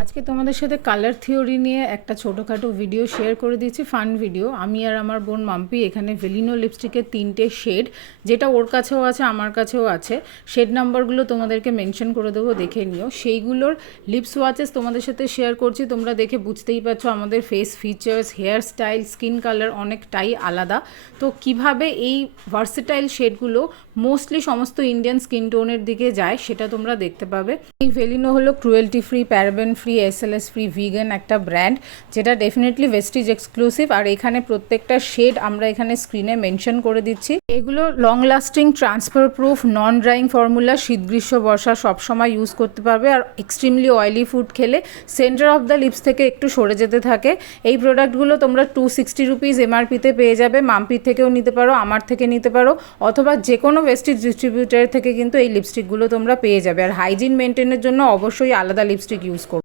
আজকে তোমাদের সাথে কালার থিওরি নিয়ে একটা ছোটোখাটো ভিডিও শেয়ার করে দিয়েছি, ফান ভিডিও। আমি আর আমার বোন মাম্পি এখানে ভেলিনো লিপস্টিকের 3টে শেড, যেটা ওর কাছেও আছে আমার কাছেও আছে, শেড নাম্বারগুলো তোমাদেরকে মেনশন করে দেবো, দেখে নিও। সেইগুলোর লিপস ওয়াচেস তোমাদের সাথে শেয়ার করছি। তোমরা দেখে বুঝতেই পারছো আমাদের face features, hair style, skin colour অনেকটাই আলাদা। তো কিভাবে এই ভার্সেটাইল শেডগুলো মোস্টলি সমস্ত ইন্ডিয়ান স্কিন টোনের দিকে যায় সেটা তোমরা দেখতে পাবে। এই ভেলিনো হলো cruelty free, paraben free, SLS free, vegan একটা ব্র্যান্ড, যেটা ডেফিনেটলি ভেস্টিজ এক্সক্লুসিভ। আর এখানে প্রত্যেকটা শেড আমরা এখানে স্ক্রিনে মেনশন করে দিচ্ছি। এগুলো লং লাস্টিং, ট্রান্সফার প্রুফ, নন ড্রাইং ফর্মুলা, শীত গ্রীষ্ম বর্ষা সবসময় ইউজ করতে পারবে। আর এক্সট্রিমলি অয়েলি ফুড খেলে সেন্টার অফ দ্য লিপস থেকে একটু সরে যেতে থাকে। এই প্রোডাক্টগুলো তোমরা 260 রুপিস এমআরপিতে পেয়ে যাবে। মাম্পির থেকেও নিতে পারো, আমার থেকে নিতে পারো, অথবা যে কোনো ভেস্টিজ ডিস্ট্রিবিউটারের থেকে কিন্তু এই লিপস্টিকগুলো তোমরা পেয়ে যাবে। আর হাইজিন মেনটেনের জন্য অবশ্যই আলাদা লিপস্টিক ইউজ করো।